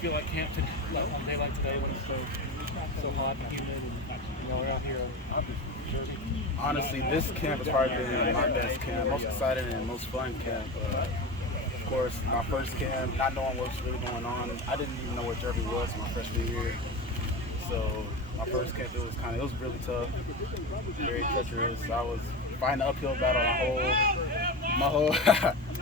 feel like camp like on a day like today when it's so hot and humid and we're out here? Honestly, this camp has probably been my best camp, most exciting and most fun camp. Of course, my first camp, not knowing what's really going on, I didn't even know what Derby was my freshman year. So my first camp, it was really tough, very treacherous. I was fighting an uphill battle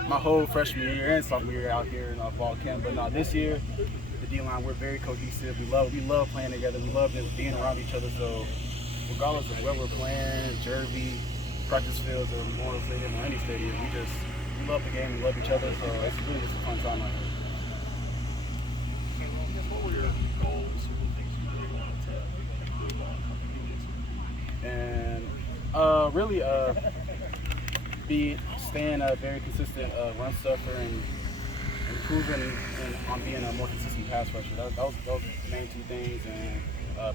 my whole freshman year and sophomore year out here in fall camp. But no, this year, the D-line, we're very cohesive. We love playing together. We love just being around each other. So regardless of where we're playing, Derby, practice fields, or Memorial Stadium, or any stadium, we love the game. We love each other. So it's really just a fun time out here. What were your goals or the things you really wanted to improve on coming into this really staying a very consistent run stuffer and improving on being a more consistent pass rusher. Those the main two things, and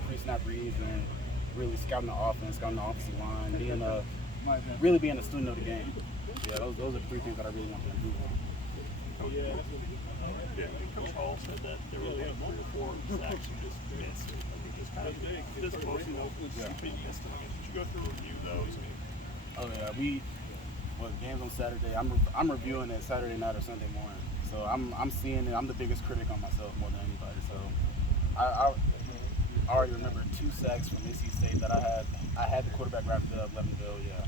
pre-snap reads and really scouting the offense, scouting the offensive line, really being a student of the game. Yeah, those are the three things that I really want to improve on. Yeah, Coach Hall said that there were 3 or 4 sacks you just missed. I think it's kind of physical, being missed. Did you go through and review those? Oh yeah, games on Saturday. I'm reviewing it Saturday night or Sunday morning. So I'm seeing it. I'm the biggest critic on myself more than anybody. So I already remember 2 sacks from NC State that I had the quarterback wrapped up, Levinville. Yeah,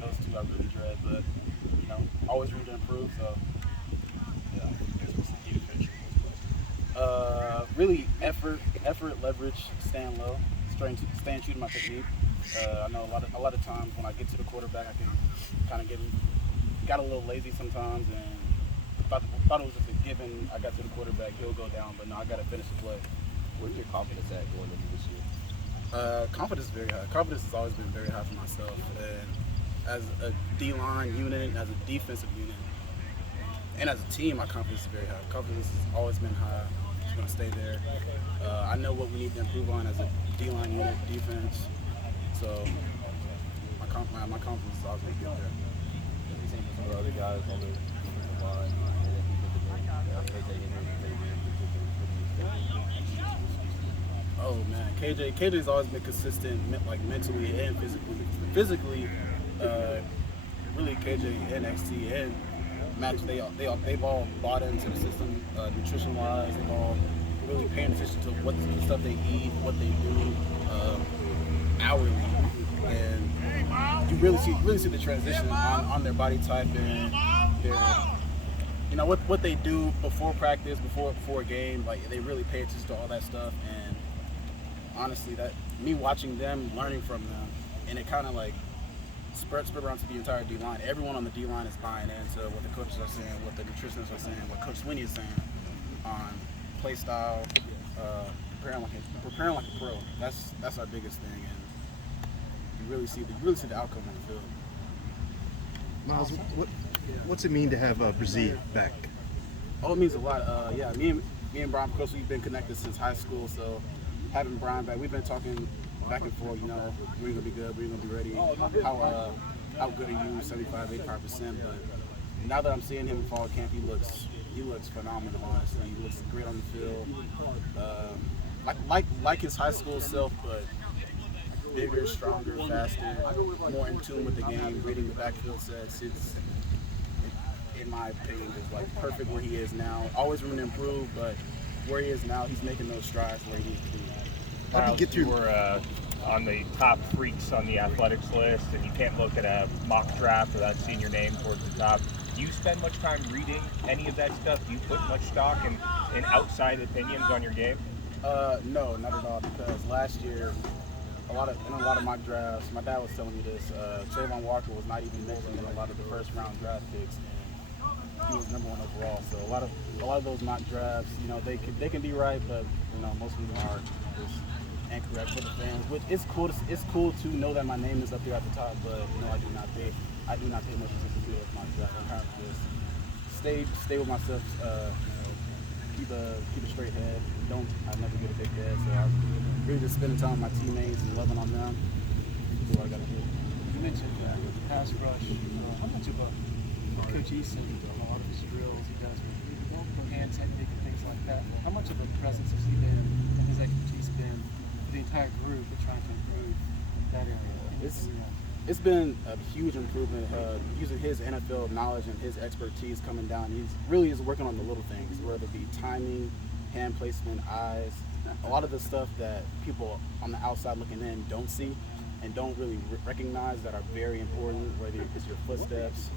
those 2 I really dread, but always room to improve. So yeah. Really effort, leverage, staying low, staying true to my technique. I know a lot of times when I get to the quarterback, I can kind of got a little lazy sometimes, and thought it was just a given. I got to the quarterback, he'll go down, but no, I got to finish the play. Where's your confidence at going into this year? Confidence is very high. Confidence has always been very high for myself, and as a D-line unit, as a defensive unit, and as a team, my confidence is very high. Confidence has always been high. It's going to stay there. I know what we need to improve on as a D-line unit, defense. So my confidence is always going to get there. Have you seen some of the other guys on the defensive line? Oh man, KJ's always been consistent, like mentally and physically. Physically, really KJ and XT and Max, they've all bought into the system, nutrition-wise. They've all really paying attention to what the stuff they eat, what they do hourly, and you really see the transition on their body type and their, what they do before practice, before a game. Like they really pay attention to all that stuff, and honestly, that me watching them, learning from them, and it kind of like spread around to the entire D-line. Everyone on the D-line is buying into what the coaches are saying, what the nutritionists are saying, what Coach Sweeney is saying on play style, preparing like a pro. That's our biggest thing, and you really see the outcome on the field. Miles, what's it mean to have Brazil back? Oh, it means a lot. Yeah, me and Brian, of course, we've been connected since high school, so having Brian back, we've been talking back and forth, we're gonna be good, we're gonna be ready. How good are you? 75%, 85%. But now that I'm seeing him in fall camp, he looks phenomenal. Honestly, he looks great on the field. Like his high school self, but bigger, stronger, faster, more in tune with the game, reading the backfield sets. It's, in my opinion, is like perfect where he is now. Always room to improve, but where he is now, he's making those strides where he needs to be. How do you get through? You were on the top freaks on the athletics list, and you can't look at a mock draft without seeing your name towards the top. Do you spend much time reading any of that stuff? Do you put much stock in outside opinions on your game? No, not at all. Because last year, in a lot of mock drafts, my dad was telling me this. Trayvon Walker was not even mentioned in a lot of the first round draft picks, and he was #1 overall. So a lot of those mock drafts, they can be right, but most of them are just incorrect for the fans. Which it's cool to know that my name is up there at the top, but I do not pay much attention to those mock drafts. I kind of just stay with myself. Keep a straight head. I never get a big head, so I'm really just spending time with my teammates and loving on them. Do what I gotta do. You mentioned with the pass rush. How much of a Coach Eason, a lot of his drills, he does with hand technique and things things like that. How much of a presence has he been and his expertise been for the entire group in trying to improve that area? It's been a huge improvement using his NFL knowledge and his expertise coming down. He's really is working on the little things, whether it be timing, hand placement, eyes, a lot of the stuff that people on the outside looking in don't see and don't really recognize that are very important, whether it's your footsteps,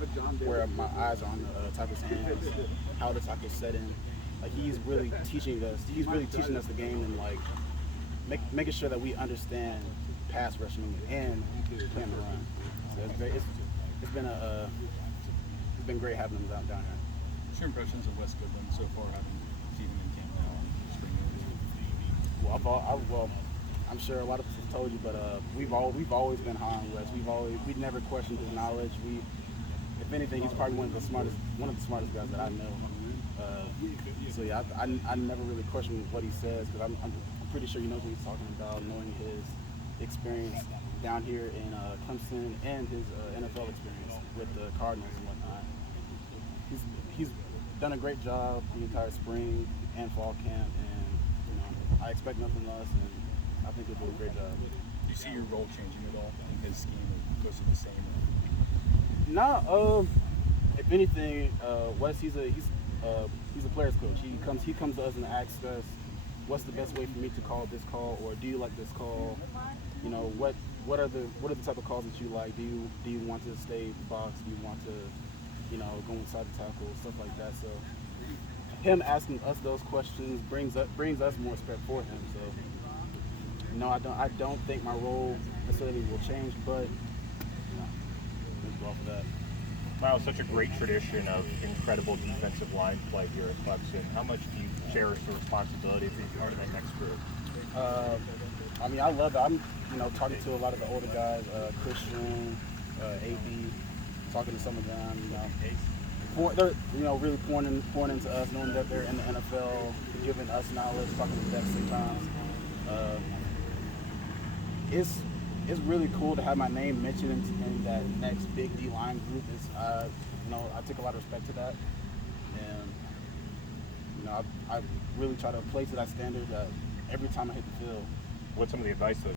where my eyes are on the tackle's hands, how the tackle's set in. Like he's really teaching us the game and like making sure that we understand pass rushing and playing the run. So it's been great having him down here. What's your impressions of Wes Goodwin so far, having seen him in camp now and spring games? Well, I'm sure a lot of us have told you, but we've always been high on Wes. We've never questioned his knowledge. If anything, he's probably one of the smartest guys that I know. So yeah, I never really question what he says because I'm pretty sure he knows what he's talking about, knowing his experience down here in Clemson and his NFL experience with the Cardinals and whatnot. He's done a great job the entire spring and fall camp, and I expect nothing less, and I think he'll do a great job. Do you see your role changing at all in his scheme, or close to the same? No, if anything, Wes he's a player's coach. He comes to us and asks us, what's the best way for me to call this call, or do you like this call? What are the type of calls that you like? Do you want to stay box? Do you want to go inside the tackle, stuff like that? So him asking us those questions brings us more respect for him. So no, I don't think my role necessarily will change, but let's go off of that. Wow, such a great tradition of incredible defensive line play here at Clemson. How much do you cherish the responsibility of being part of that next group? I mean, I love it. I'm, talking to a lot of the older guys, Christian, AB, talking to some of them. They're, really pouring into us, knowing that they're in the NFL, giving us knowledge, talking to them sometimes. It's really cool to have my name mentioned in that next big D-line group. I take a lot of respect to that, and I really try to play to that standard every time I hit the field. What's some of the advice that